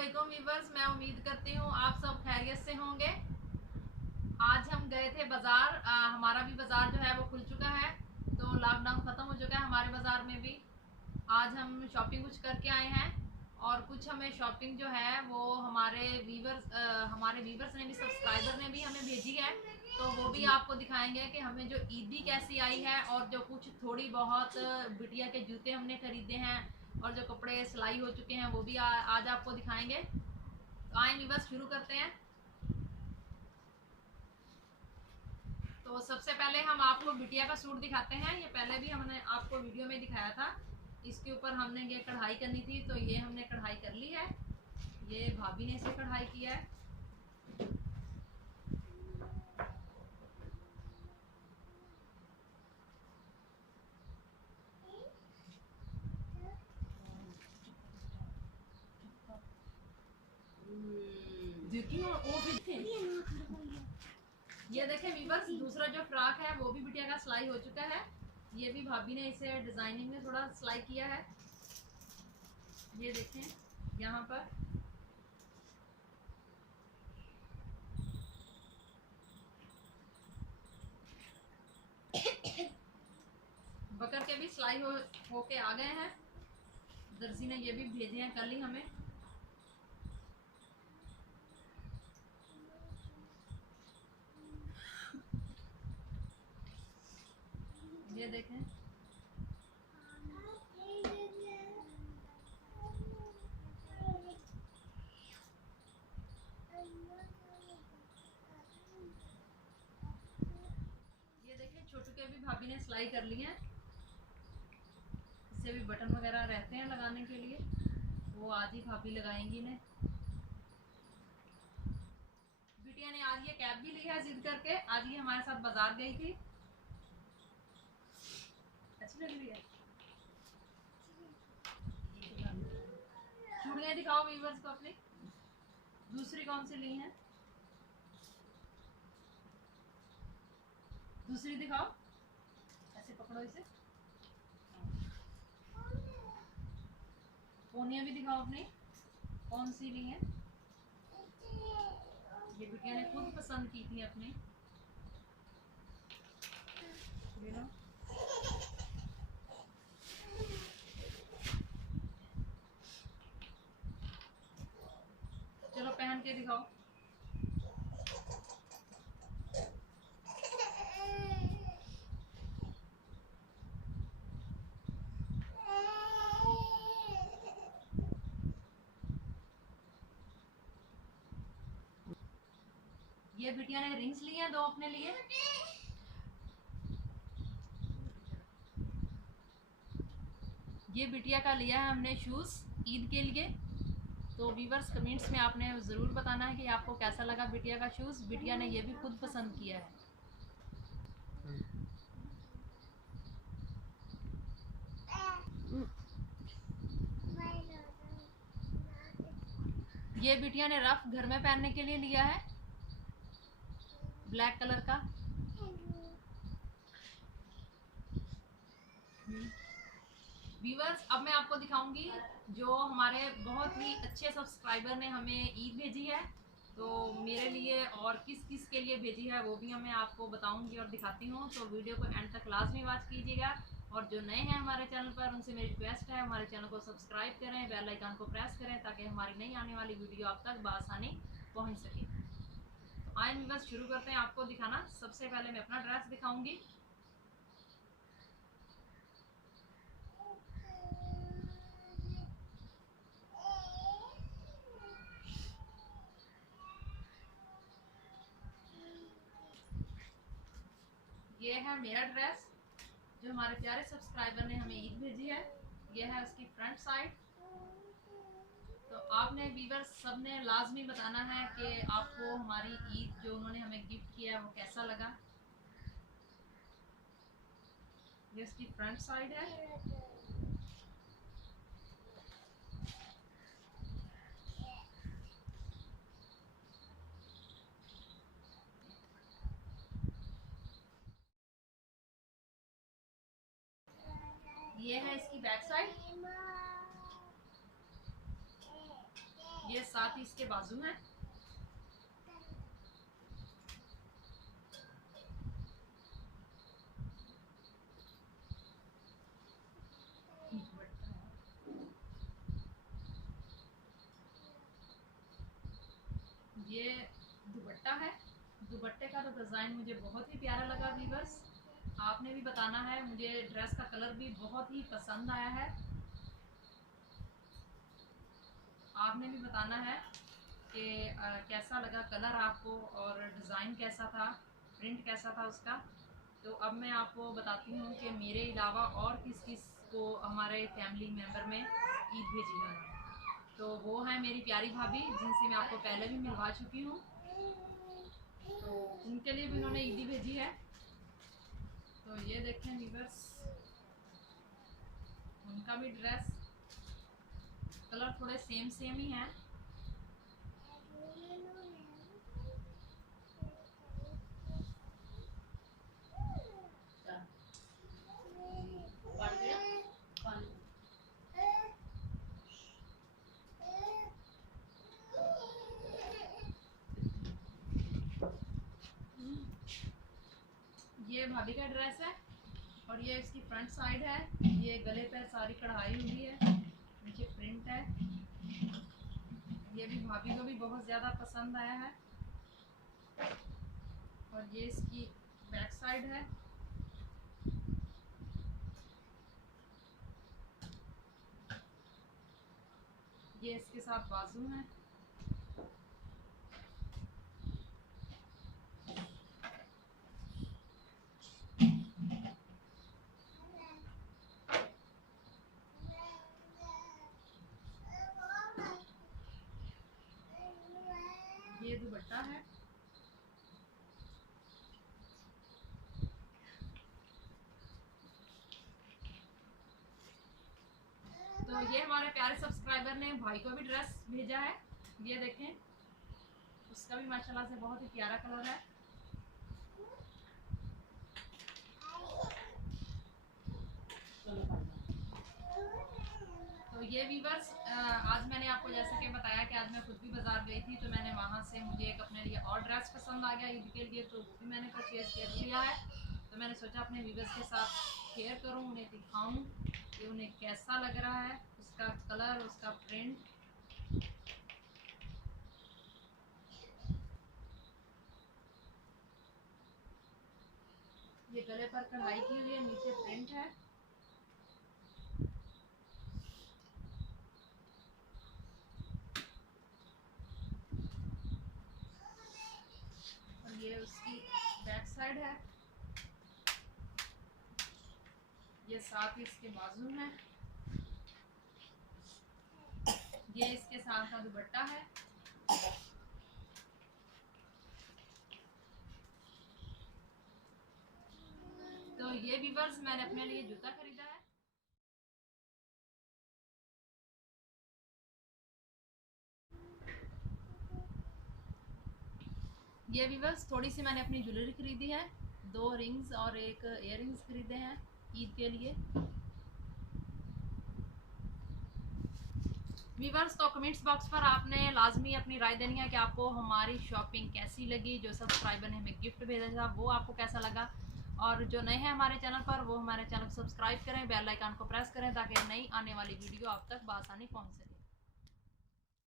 वालेकुम व्यूअर्स, मैं उम्मीद करती हूँ आप सब खैरियत से होंगे। आज हम गए थे बाज़ार। हमारा भी बाज़ार जो है वो खुल चुका है, तो लॉकडाउन ख़त्म हो चुका है हमारे बाज़ार में भी। आज हम शॉपिंग कुछ करके आए हैं और कुछ हमें शॉपिंग जो है वो हमारे व्यूवर्स ने भी, सब्सक्राइबर ने भी हमें भेजी है, तो वो भी आपको दिखाएंगे कि हमें जो ईद भी कैसी आई है और जो कुछ थोड़ी बहुत बिटिया के जूते हमने खरीदे हैं और जो कपड़े सिलाई हो चुके हैं वो भी आज आपको दिखाएंगे। तो आए व्यूवर्स, शुरू करते हैं। तो सबसे पहले हम आपको बिटिया का सूट दिखाते हैं। ये पहले भी हमने आपको वीडियो में दिखाया था। इसके ऊपर हमने ये कढ़ाई करनी थी, तो ये हमने कढ़ाई कर ली है। ये भाभी ने इसे कढ़ाई किया है। ये देखें वीवर्स, दूसरा जो फ्रॉक है वो भी बिटिया का सिलाई हो चुका है। ये भी भाभी ने इसे डिजाइनिंग में थोड़ा सिलाई किया है। ये देखें यहाँ पर बकर के भी सिलाई होके आ गए हैं। दर्जी ने ये भी भेजे हैं कल ही हमें। ये देखें, ये देखें छोटू के भी भाभी ने सिलाई कर ली है। इससे भी बटन वगैरह रहते हैं लगाने के लिए, वो आज ही भाभी लगाएंगी इन्हें। बिटिया ने आज ये कैप भी ली है जिद करके। आज ये हमारे साथ बाजार गई थी। अच्छी लग रही है। चूड़ियाँ दिखाओ व्यूअर्स को अपनी। दूसरी कौन सी ली है? दूसरी दिखाओ, ऐसे पकड़ो इसे। पोनिया भी दिखाओ अपनी, कौन सी ली है? ये बिटिया ने खुद पसंद की थी अपनी। चलो पहन के दिखाओ। ये बिटिया ने रिंग्स लिए हैं 2 अपने लिए। ये बिटिया का लिया है हमने शूज़ ईद के लिए। तो व्यूअर्स, कमेंट्स में आपने ज़रूर बताना है कि आपको कैसा लगा बिटिया का शूज़। बिटिया ने ये भी खुद पसंद किया है। ये बिटिया ने रफ घर में पहनने के लिए लिया है, ब्लैक कलर का। व्यूअर्स, अब मैं आपको दिखाऊंगी जो हमारे बहुत ही अच्छे सब्सक्राइबर ने हमें ईद भेजी है। तो मेरे लिए और किस किस के लिए भेजी है वो भी मैं आपको बताऊंगी और दिखाती हूँ। तो वीडियो को एंड तक लाजमी वॉच कीजिएगा। और जो नए हैं हमारे चैनल पर, उनसे मेरी रिक्वेस्ट है हमारे चैनल को सब्सक्राइब करें, बेल आइकन को प्रेस करें ताकि हमारी नई आने वाली वीडियो आप तक बआसानी पहुँच सके। तो आइए व्यूअर्स, शुरू करते हैं आपको दिखाना। सबसे पहले मैं अपना ड्रेस दिखाऊंगी। ये है मेरा ड्रेस जो हमारे प्यारे सब्सक्राइबर ने हमें ईद भेजी है। यह है उसकी फ्रंट साइड। तो आपने व्यूअर्स सब ने लाजमी बताना है कि आपको हमारी ईद जो उन्होंने हमें गिफ्ट किया है वो कैसा लगा। ये इसकी फ्रंट साइड है। ये है इसकी बैक साइड। ये साथ ही इसके बाजू हैं। ये दुपट्टा है। दुपट्टे का तो डिज़ाइन मुझे बहुत ही प्यारा लगा व्यूअर्स। आपने भी बताना है, मुझे ड्रेस का कलर भी बहुत ही पसंद आया है। आपने भी बताना है कि कैसा लगा कलर आपको और डिज़ाइन कैसा था, प्रिंट कैसा था उसका। तो अब मैं आपको बताती हूँ कि मेरे अलावा और किस किस को हमारे फैमिली मेम्बर में ईद भेजी है। तो वो है मेरी प्यारी भाभी, जिनसे मैं आपको पहले भी मिलवा चुकी हूँ। तो उनके लिए भी उन्होंने ईदी भेजी है। तो ये देखें व्यूअर्स, उनका भी ड्रेस कलर थोड़े सेम ही हैं। ये भाभी का ड्रेस है और ये इसकी फ्रंट साइड है। ये गले पर सारी कढ़ाई हुई है, नीचे प्रिंट है। ये भी भाभी को भी बहुत ज़्यादा पसंद आया है। और ये इसकी बैक साइड है। ये इसके साथ बाजू है। ये दुपट्टा है। तो ये हमारे प्यारे सब्सक्राइबर ने भाई को भी ड्रेस भेजा है। ये देखें, उसका भी माशाल्लाह से बहुत ही प्यारा कलर है। तो ये व्यूअर्स, आज मैंने आपको जैसे कि बताया कि आज मैं खुद भी बाज़ार गई थी, तो मैंने वहाँ से मुझे एक अपने लिए और ड्रेस पसंद आ गया ईद के लिए, तो वो भी मैंने परचेज़ कर लिया है। तो मैंने सोचा अपने व्यूअर्स के साथ शेयर करूँ, उन्हें दिखाऊँ कि उन्हें कैसा लग रहा है, उसका कलर, उसका प्रिंट। ये गले पर कढ़ाई की हुई है, नीचे प्रिंट है। और ये उसकी बैक साइड है। ये साथ ही इसके बाजू है। ये इसके साथ का दुपट्टा है। तो ये व्यूअर्स, मैंने अपने लिए जूता खरीदा है। ये व्यूअर्स, थोड़ी सी मैंने अपनी ज्वेलरी खरीदी है। 2 रिंग्स और एक इयररिंग्स खरीदे हैं ईद के लिए। व्यूअर्स, तो कमेंट्स बॉक्स पर आपने लाजमी अपनी राय देनी है कि आपको हमारी शॉपिंग कैसी लगी। जो सब्सक्राइबर ने हमें गिफ्ट भेजा था वो आपको कैसा लगा। और जो नए हैं हमारे चैनल पर, वो हमारे चैनल को सब्सक्राइब करें, बेल आइकन को प्रेस करें, ताकि नई आने वाली वीडियो आप तक बआसानी पहुंच सके।